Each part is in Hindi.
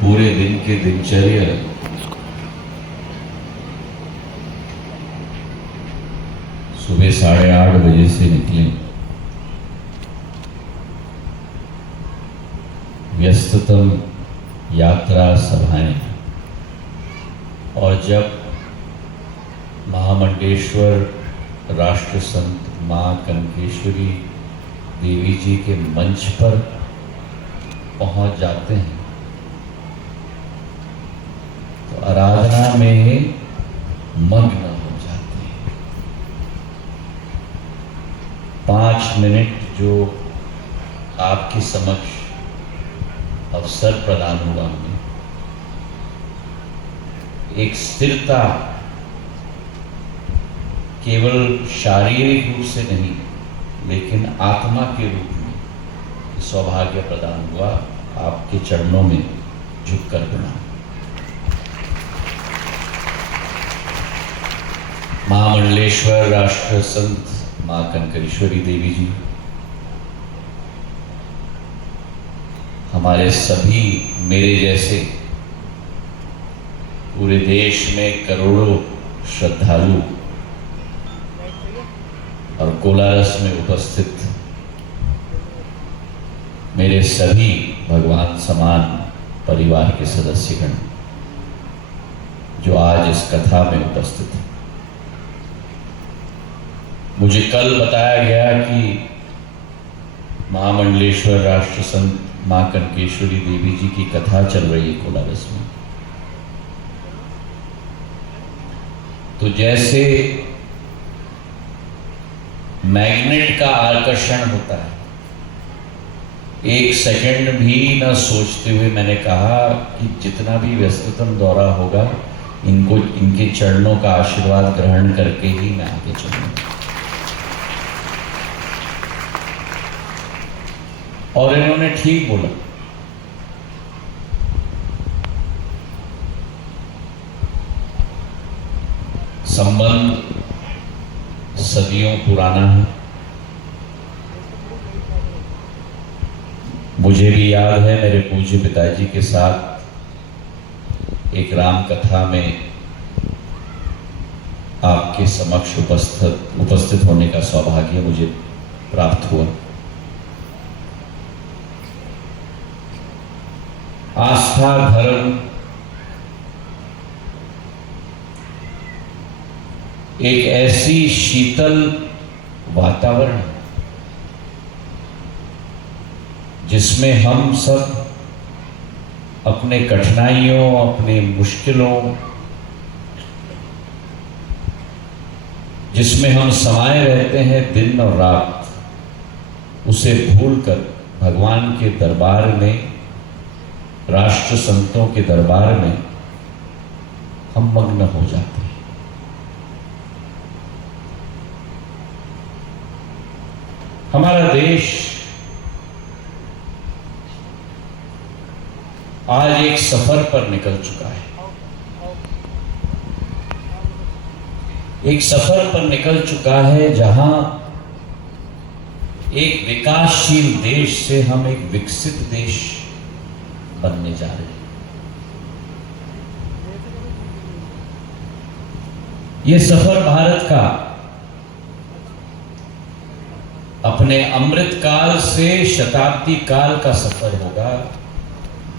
पूरे दिन की दिनचर्या सुबह 8:30 बजे से निकले। व्यस्ततम यात्रा सभाएं, और जब महामंडलेश्वर राष्ट्र संत मां कनकेश्वरी देवी जी के मंच पर पहुंच जाते हैं तो आराधना में मग्न हो जाते हैं। 5 मिनट जो आपके समक्ष अवसर प्रदान हुआ हमें, एक स्थिरता केवल शारीरिक रूप से नहीं लेकिन आत्मा के रूप में सौभाग्य प्रदान हुआ। आपके चरणों में झुककर प्रणाम। महामंडलेश्वर राष्ट्र संत मां कनकेश्वरी देवी जी हमारे सभी, मेरे जैसे पूरे देश में करोड़ों श्रद्धालु और कोलारस में उपस्थित मेरे सभी भगवान समान परिवार के सदस्यगण जो आज इस कथा में उपस्थित हैं। मुझे कल बताया गया कि महामंडलेश्वर राष्ट्र संत मां कनकेश्वरी देवी जी की कथा चल रही है कोलारस में। तो जैसे मैग्नेट का आकर्षण होता है, एक सेकंड भी न सोचते हुए मैंने कहा कि जितना भी व्यस्ततम दौरा होगा इनको, इनके चरणों का आशीर्वाद ग्रहण करके ही मैं आगे चलूंगा। और इन्होंने ठीक बोला। संबंध सदियों पुराना है। मुझे भी याद है मेरे पूज्य पिताजी के साथ एक राम कथा में आपके समक्ष उपस्थित होने का सौभाग्य मुझे प्राप्त हुआ। आस्था, धर्म एक ऐसी शीतल वातावरण जिसमें हम सब अपने कठिनाइयों, अपनी मुश्किलों, जिसमें हम समाये रहते हैं दिन और रात, उसे भूलकर भगवान के दरबार में, राष्ट्र संतों के दरबार में हम मग्न हो जाते हैं। हमारा देश आज एक सफर पर निकल चुका है। एक सफर पर निकल चुका है जहां एक विकासशील देश से हम एक विकसित देश बनने जा रहे हैं। यह सफर भारत का अपने अमृत काल से शताब्दी काल का सफर होगा।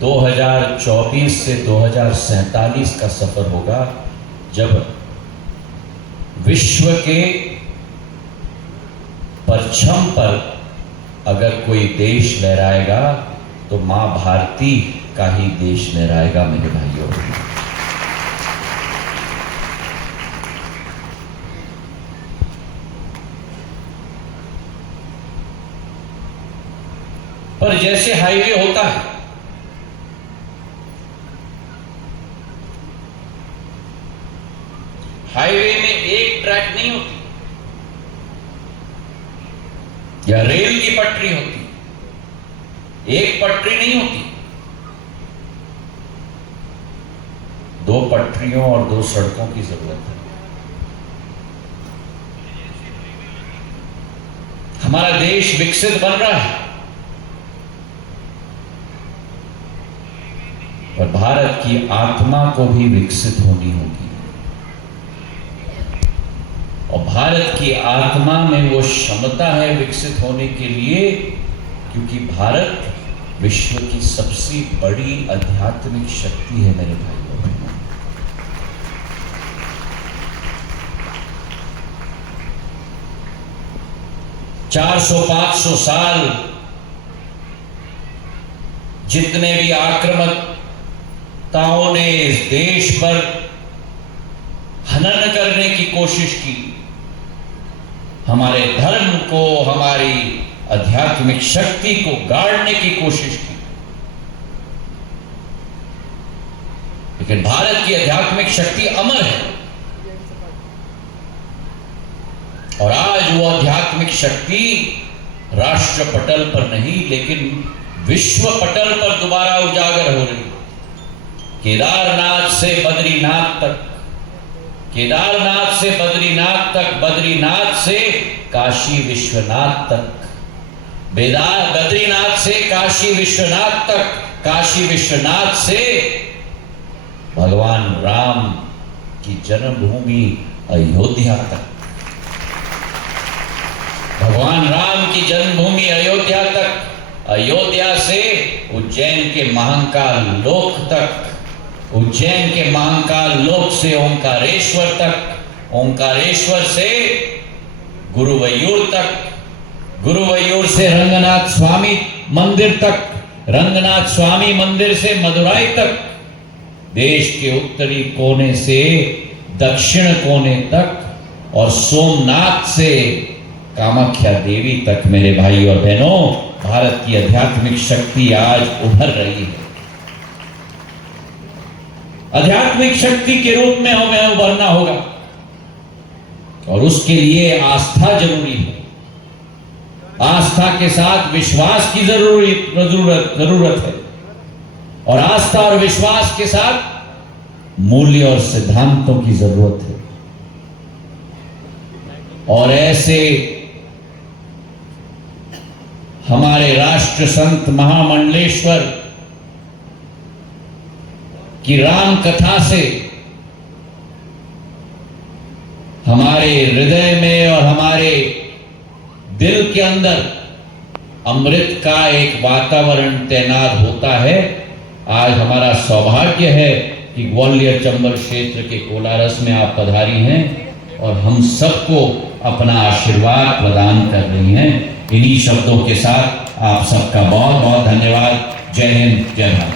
2024 से 2047 का सफर होगा, जब विश्व के परचम पर अगर कोई देश लहराएगा तो मां भारती का ही देश लहराएगा। मेरे भाइयों, पर जैसे हाईवे होता है, हाईवे में एक ट्रैक नहीं होती या रेल की पटरी होती, एक पटरी नहीं होती। 2 पटरियों और 2 सड़कों की जरूरत है। हमारा देश विकसित बन रहा है पर भारत की आत्मा को भी विकसित होनी होगी। और भारत की आत्मा में वो क्षमता है विकसित होने के लिए, क्योंकि भारत विश्व की सबसे बड़ी आध्यात्मिक शक्ति है मेरे भाई और बहनों। 400-500 साल जितने भी आक्रामकताओं ने इस देश पर हनन करने की कोशिश की, हमारे धर्म को, हमारी आध्यात्मिक शक्ति को गाड़ने की कोशिश की, लेकिन भारत की आध्यात्मिक शक्ति अमर है। और आज वो आध्यात्मिक शक्ति राष्ट्र पटल पर नहीं लेकिन विश्व पटल पर दोबारा उजागर हो रही। केदारनाथ से बद्रीनाथ तक, केदारनाथ से बद्रीनाथ तक, बद्रीनाथ से काशी विश्वनाथ तक, बद्रीनाथ से काशी विश्वनाथ तक, काशी विश्वनाथ से भगवान राम की जन्मभूमि अयोध्या तक, भगवान राम की जन्मभूमि अयोध्या तक, अयोध्या से उज्जैन के महाकाल लोक तक, उज्जैन के महाकाल लोक से ओंकारेश्वर तक, ओंकारेश्वर से गुरुवायूर तक, गुरुवायूर से रंगनाथ स्वामी मंदिर तक, रंगनाथ स्वामी मंदिर से मदुराई तक, देश के उत्तरी कोने से दक्षिण कोने तक और सोमनाथ से कामाख्या देवी तक मेरे भाई और बहनों, भारत की आध्यात्मिक शक्ति आज उभर रही है। आध्यात्मिक शक्ति के रूप में हमें उभरना होगा और उसके लिए आस्था जरूरी है। आस्था के साथ विश्वास की जरूरत है और आस्था और विश्वास के साथ मूल्य और सिद्धांतों की जरूरत है। और ऐसे हमारे राष्ट्र संत महामंडलेश्वर की राम कथा से हमारे हृदय में और हमारे दिल के अंदर अमृत का एक वातावरण तैनात होता है। आज हमारा सौभाग्य है कि ग्वालियर चंबल क्षेत्र के कोलारस में आप पधारी हैं और हम सबको अपना आशीर्वाद प्रदान कर रही हैं। इन्हीं शब्दों के साथ आप सबका बहुत बहुत धन्यवाद। जय हिंद, जय भारत।